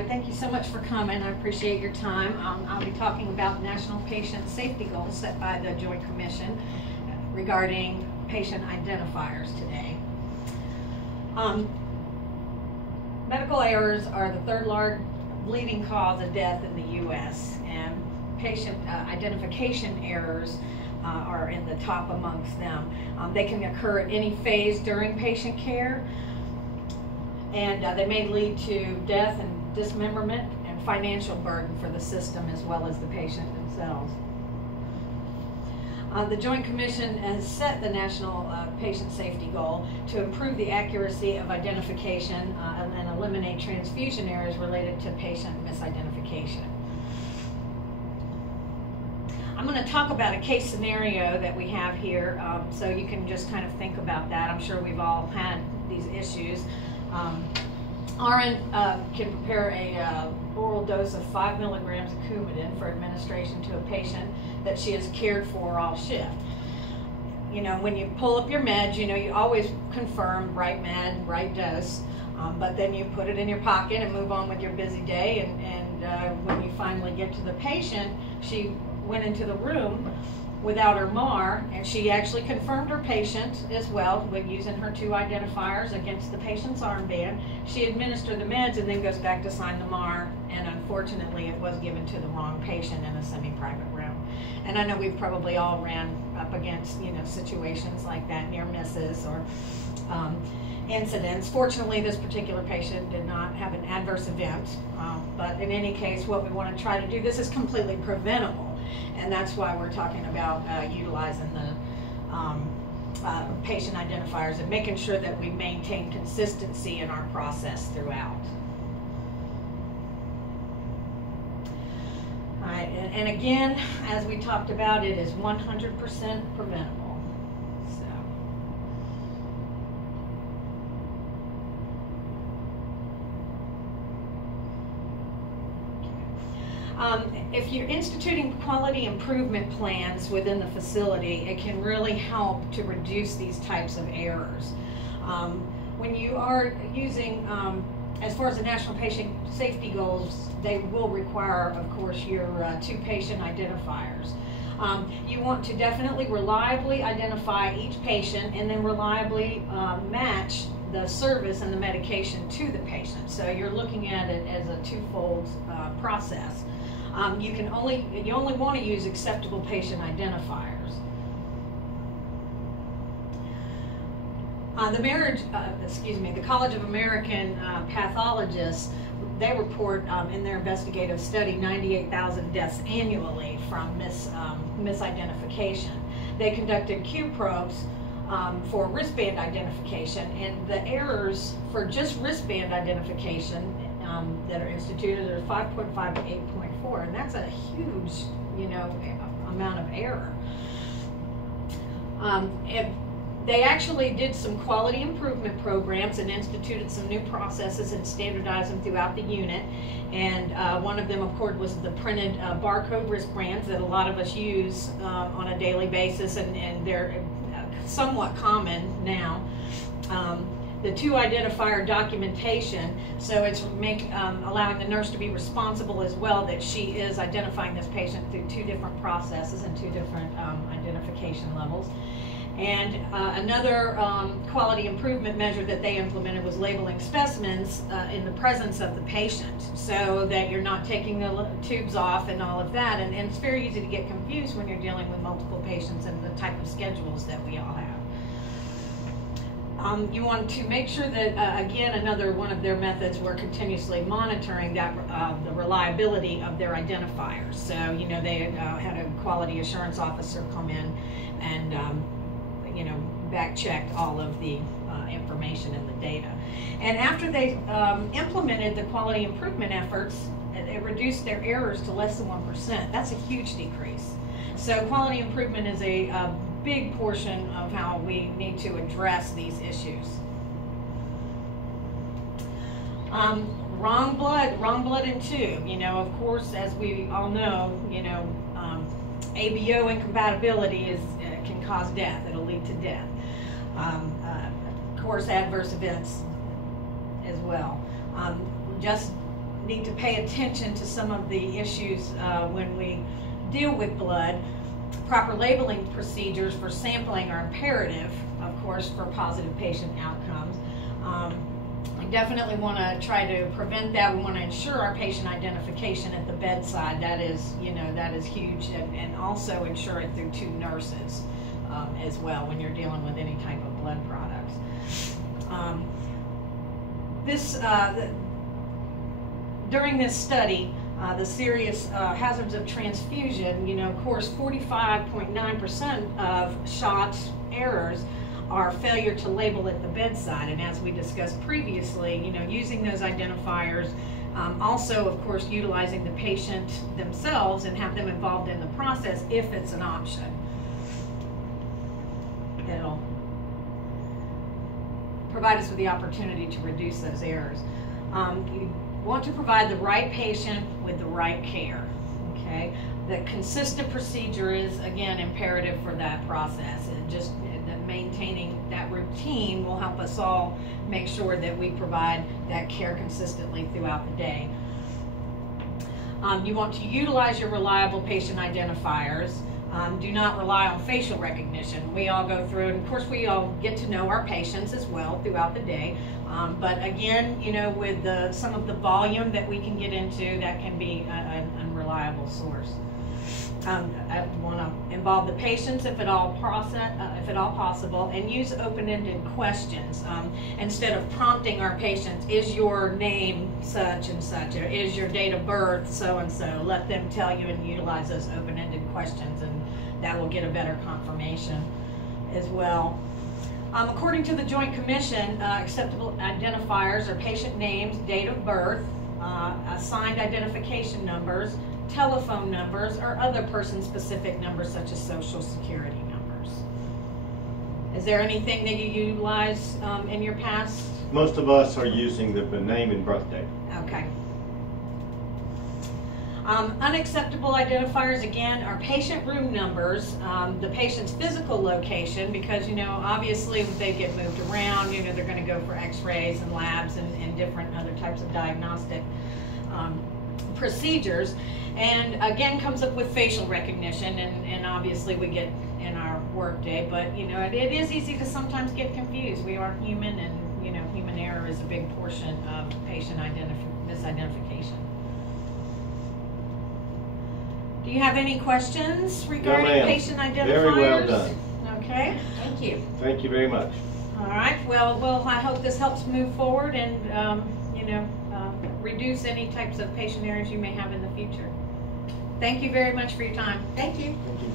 I thank you so much for coming. I appreciate your time. I'll be talking about national patient safety goals set by the Joint Commission regarding patient identifiers today. Medical errors are the third leading cause of death in the U.S., and patient identification errors are in the top amongst them. They can occur at any phase during patient care, and they may lead to death and dismemberment and financial burden for the system as well as the patient themselves. The Joint Commission has set the National Patient Safety Goal to improve the accuracy of identification and eliminate transfusion errors related to patient misidentification. I'm going to talk about a case scenario that we have here, so you can just kind of think about that. I'm sure we've all had these issues. RN can prepare a oral dose of 5 milligrams of Coumadin for administration to a patient that she has cared for all shift. You know, when you pull up your meds, you know, you always confirm right med, right dose, but then you put it in your pocket and move on with your busy day, and when you finally get to the patient, she went into the room without her MAR, and she actually confirmed her patient as well with using her 2 identifiers against the patient's armband. She administered the meds and then goes back to sign the MAR, and unfortunately it was given to the wrong patient in a semi-private room. And I know we've probably all ran up against, you know, situations like that, near misses or incidents. Fortunately, this particular patient did not have an adverse event, but in any case, what we want to try to do, this is completely preventable. And that's why we're talking about utilizing the patient identifiers and making sure that we maintain consistency in our process throughout. All right, and again, as we talked about, it is 100% preventable. If you're instituting quality improvement plans within the facility, it can really help to reduce these types of errors. When you are using, as far as the National Patient Safety Goals, they will require, of course, your 2 patient identifiers. You want to definitely reliably identify each patient and then reliably match the service and the medication to the patient. So you're looking at it as a twofold process. You only want to use acceptable patient identifiers. The College of American Pathologists, they report in their investigative study 98,000 deaths annually from misidentification. They conducted Q probes for wristband identification, and the errors for just wristband identification that are instituted are 5.5 to 8.4, and that's a huge, you know, amount of error. They actually did some quality improvement programs and instituted some new processes and standardized them throughout the unit. And one of them, of course, was the printed barcode wristbands that a lot of us use on a daily basis, and they're somewhat common now. The 2 identifier documentation, so it's allowing the nurse to be responsible as well, that she is identifying this patient through 2 different processes and 2 different identification levels. And another quality improvement measure that they implemented was labeling specimens in the presence of the patient, so that you're not taking the tubes off and all of that. And it's very easy to get confused when you're dealing with multiple patients and the type of schedules that we all have. You want to make sure that, again, another one of their methods, we're continuously monitoring that the reliability of their identifiers. So, you know, they had a quality assurance officer come in and, you know, back-checked all of the information and the data. And after they implemented the quality improvement efforts, it reduced their errors to less than 1%. That's a huge decrease. So quality improvement is a big portion of how we need to address these issues. Wrong blood in tube. You know, of course, as we all know, you know, ABO incompatibility can cause death. It'll lead to death. Of course, adverse events as well. Just need to pay attention to some of the issues when we deal with blood. Proper labeling procedures for sampling are imperative, of course, for positive patient outcomes. We definitely want to try to prevent that. We want to ensure our patient identification at the bedside. That is, that is huge, and also ensure it through 2 nurses as well when you're dealing with any type of blood products. During this study, the serious hazards of transfusion, of course, 45.9% of shot errors are failure to label at the bedside. And as we discussed previously, using those identifiers, also, of course, utilizing the patient themselves and have them involved in the process if it's an option. It'll provide us with the opportunity to reduce those errors. You want to provide the right patient with the right care, okay? The consistent procedure is, again, imperative for that process. And just maintaining that routine will help us all make sure that we provide that care consistently throughout the day. You want to utilize your reliable patient identifiers. Do not rely on facial recognition. We all go through, and of course we all get to know our patients as well throughout the day. But again, with some of the volume that we can get into, that can be an unreliable source. I want to involve the patients if at all possible, and use open-ended questions instead of prompting our patients, is your name such and such, or is your date of birth so and so. Let them tell you and utilize those open-ended questions, and that will get a better confirmation as well. According to the Joint Commission, acceptable identifiers are patient names, date of birth, assigned identification numbers, telephone numbers, or other person-specific numbers such as social security numbers. Is there anything that you utilize in your past? Most of us are using the name and birthday. Okay. Unacceptable identifiers, again, are patient room numbers, the patient's physical location, because, obviously they get moved around, they're going to go for x-rays and labs and different other types of diagnostic procedures, and again comes up with facial recognition, and obviously we get in our work day, but it is easy to sometimes get confused. We are human, and human error is a big portion of patient misidentification. Do you have any questions regarding patient identifiers? Very well done. Okay, thank you. Thank you very much. All right, well, I hope this helps move forward and reduce any types of patient errors you may have in the future. Thank you very much for your time. Thank you. Thank you.